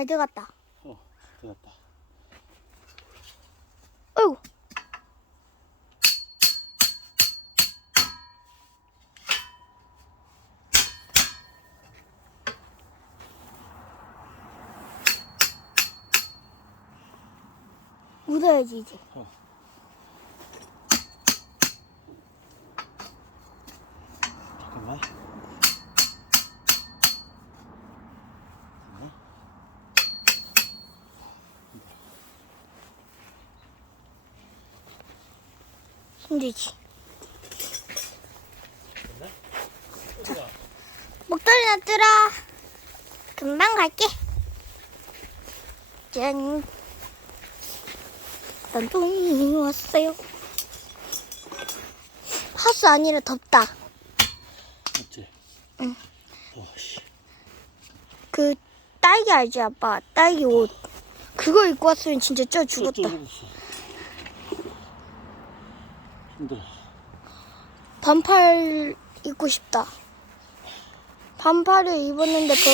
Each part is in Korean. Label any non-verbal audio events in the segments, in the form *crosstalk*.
잘 들어갔다. 어, 들었다. 어이구. 묻어야지 이제. 어. 잠깐만. 힘들지. 됐나? 어디가? 목도리 놔두라. 금방 갈게. 짠. 딴똥이 왔어요. 하수 아니라 덥다. 맞지? 응. 어, 씨. 그 딸기 알지 아빠? 딸기 옷. 그거 입고 왔으면 진짜 쪄 죽었다. 힘들어. 반팔 입고 싶다. 반팔을 입었는데 그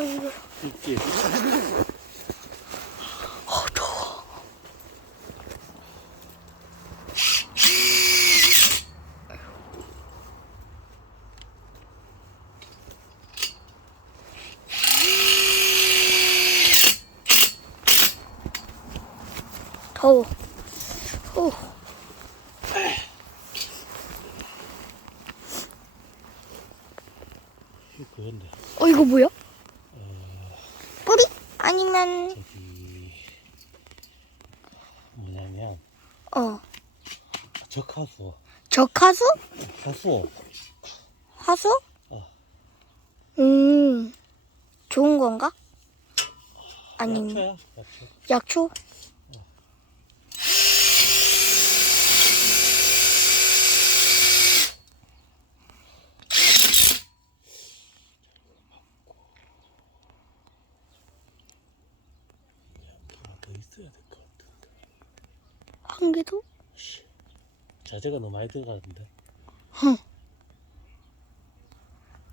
어이구. 있지? 오. 이거 그건데. 어, 이거 뭐야? 뿌리? 아니면, 저기 뭐냐면 어, 적하수 적하수? 하수 하수? 어. 음, 좋은 건가? 아니면, 약초야 약초 약초? 하나 더 있어야 될 것 같은데 씨. 자재가 너무 많이 들어가는데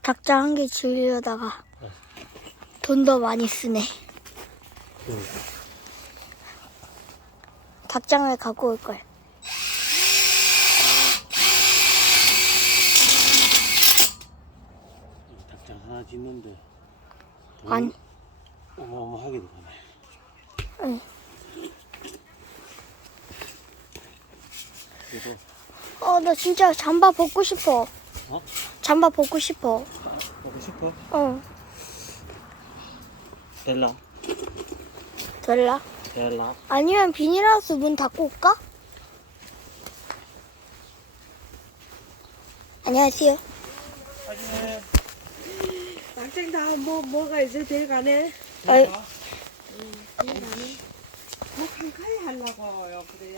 닭장 한개 지으려다가 어. 돈더 많이 쓰네. 그 닭장을 갖고 올 걸. 이 닭장 하나 짓는데 돈 아니. 어마어마하게 들어가네 응. 그래서 어, 나 진짜 잠바 벗고 싶어. 어? 잠바 벗고 싶어. 먹고 싶어? 어, 델라 될라? 델라 아니면 비닐하우스 문 닫고 올까? 안녕하세요. 당장 다뭐 뭐가 이제 돼가네. 어이, 돼가네. 뭐 한가해 하려고요 그래요.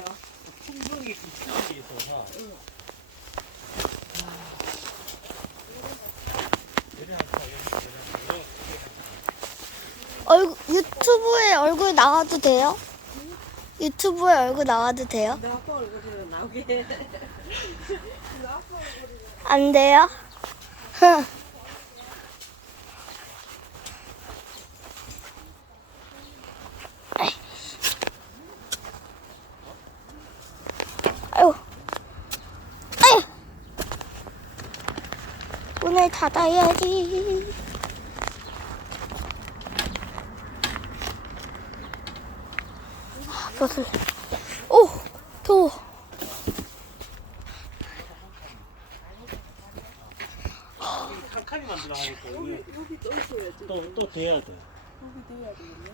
품종이 품종이 있어서 얼굴, 유튜브에 얼굴 나와도 돼요? 유튜브에 얼굴 나와도 돼요? 내 아빠 얼굴이 나오게. 안 돼요? 흥. 아이. 아유. 아유. 문을 닫아야지. 아, 벗을. 오, 더워. 한 칸이 만 들어가니까 이게 여기 또. 또, 또 돼야 돼 여기 돼야 되겠네.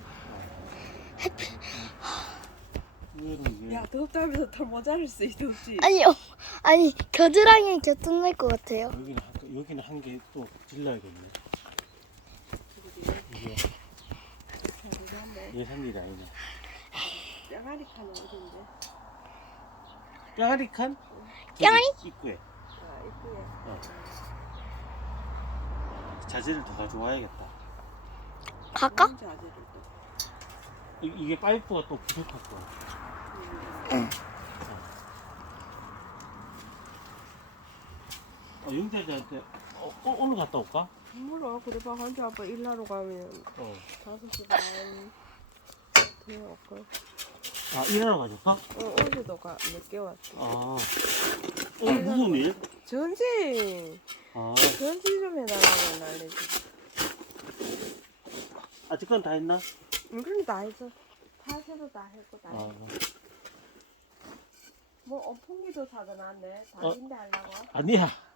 이거는 이제 야 덥다면서 더 모자랄 수 덥지. 아니요. 아니, 겨드랑이에 겨통날 것 같아요. 여기는 한, 여기는 한 개 또 질러야겠네 이게 예산 일이 아니네 뼈가리 칸은 어딘데? 뼈아리 칸? 저기 입구에 아 이쁘게. 어. 자재를 더 가져와야겠다 갈까? 아재를 또. 이- 이게 파이프가 또 부족할 거야 응. 어, 영자한테 어, 어, 오늘 갔다 올까? 몰라 그래 봐 한주 아빠 일하러 가면 어. 다섯 시반 되어올걸 아 일하러 가줄까? 어 어제도 가 늦게 왔어 아. 오늘 무슨 일? 전지 아 전지 좀 해달라고 난리지 아직까지 다 했나? 응 그럼 다 했어 파세도 다 했고 다 아. 했어 뭐 어풍기도 사다 놨네 어. 다인데 하려고 아니야.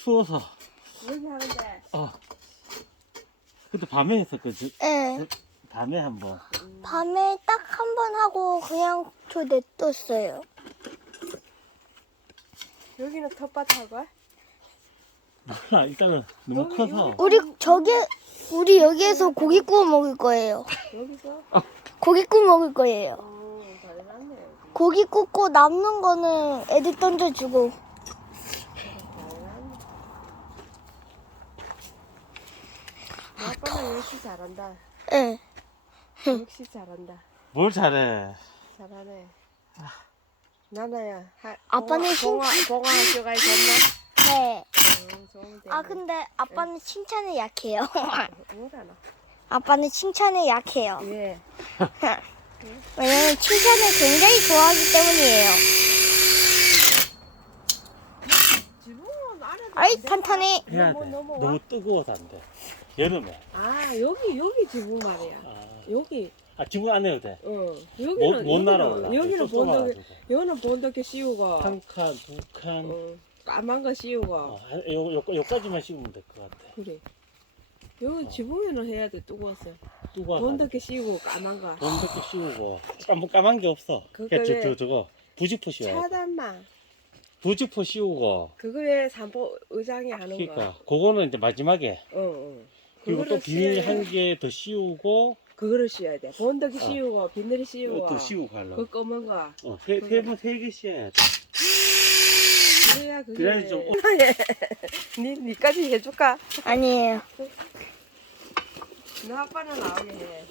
추워서. 여기 하는데 어. 그때 밤에 했었거든. 예. 밤에 한 번. 음, 밤에 딱 한 번 하고 그냥 저 냅뒀어요. 여기는 텃밭 할 거야? 몰라 일단은 너무 여기, 커서. 여기. 우리 저기 우리 여기에서 고기 구워 먹을 거예요. 여기서? 고기 구워 먹을 거예요. 여기 고기 굽고 남는 거는 애들 던져주고. 잘해놨네 너 아빠는 역시 잘한다 예. 역시 잘한다 뭘 잘해. 잘하네 나나야 하, 아빠는 봉화 봉화 학교가 있었나? 네. 응 좋으면 아. 근데 아빠는 칭찬에 약해요. 뭐라나 아빠는 칭찬에 약해요. 예 *laughs* 왜냐면 칭찬을 굉장히 좋아하기 때문이에요. 지붕은 아이. 탄탄해. 해야 너무 돼. 넘어와? 너무 뜨거워서 안 돼. 여름에. 아 여기 여기 지붕 말이야 아, 여기 아 지금 안 해도 돼. 어 못, 여기는 못 날아올라. 여기는 여기는 좀 본덕에 좁아가지고. 여기는 본덕에 씌우고 한 칸, 두 칸. 어, 까만 거 씌우고 어, 한- 요, 요, 요까지만 씌우면 될 것 같아. 그래 여기 지붕에는 해야 돼 뜨거웠어 뜨거워. 본덕에 씌우고 까만 거 돈도 씌우고. 까만, 까만 게 없어. 그러니까 저, 저, 저거. 부직포 씌워야 돼. 차단만 부직포 씌우고. 그거에 산보 의장이 하는 거 그러니까 그거는 이제 마지막에. 어, 어. 그리고 또 그거를 비닐 씌워야- 한 개 더 씌우고. 그거를 씌워야 돼 본덕이 어. 씌우고 비늘이 씌우고 또 씌우고 하려고. 그 검은 거 어, 세, 세 번, 세 개 씌워야 돼. 그래야 그게 그래야지 좀- *laughs* 니, 니까지 해줄까? 아니에요. 너 아빠는 나오게 해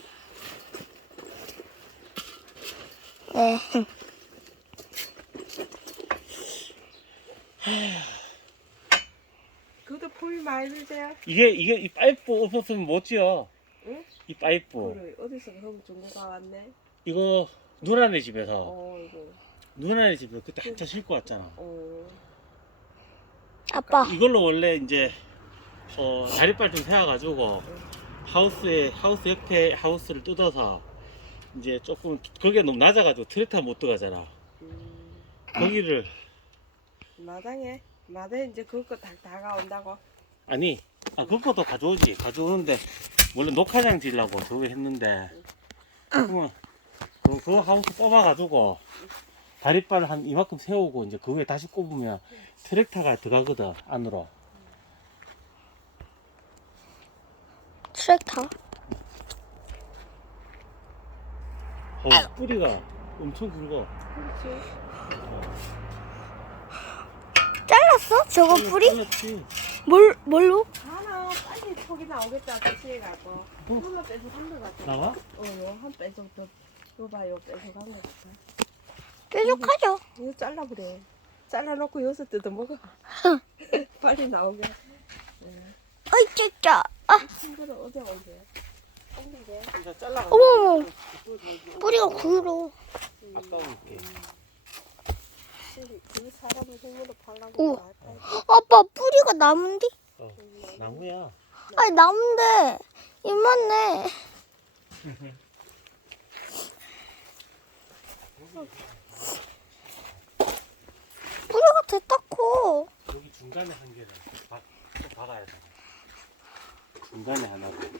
네. 많이 들세요? 이게, 이게, 이 파이프 없었으면 못 지어. 응? 이 파이프. 그래 어디서 형 중고 가왔네? 이거, 누나네 집에서. 어 이거 누나네 집에 그때 한참 싣고 왔잖아. 어 아빠. 이걸로 원래 이제, 어, 다리빨 좀 세워가지고, 하우스에, 하우스 옆에 하우스를 뜯어서, 이제 조금, 거기가 너무 낮아가지고 트랙터 못 들어가잖아. 음, 거기를, 마당에 마당에 이제 그거 다 다가온다고 아니, 아, 그것도 가져오지. 가져오는데, 원래 녹화장 지려고 저거 했는데, 그러면, 그, 그 하우스 뽑아가지고, 다리빨 한 이만큼 세우고, 이제 그 위에 다시 꼽으면 트랙터가 들어가거든, 안으로. 트랙터. 어, 뿌리가 엄청 굵어. 그렇지 잘랐어? 저거 뿌리? 잘랐지. 뭘 뭘로? 하나 빨리 톡이 나오겠다 다시 갖고 그거 빼서 간거 같아 나와? 어요한 빼서 더 요봐 요 빼서 간거 같아 뾰족하죠. 이거 잘라버려 잘라놓고 여기서 뜯어 먹어 *laughs* 빨리 나오게 어이 진짜. 아, 친구는 어디 오게 옮기게 이제 잘라. 어머. 뿌리가 굵어. 아까울게. 힘으로 오. 아빠 뿌리가 나무인데? 어, 나무야. 아니 나무인데 이만해. 뿌리가 됐다 커. 여기 중간에 한 개를 박, 또 박아야 돼. 중간에 하나를.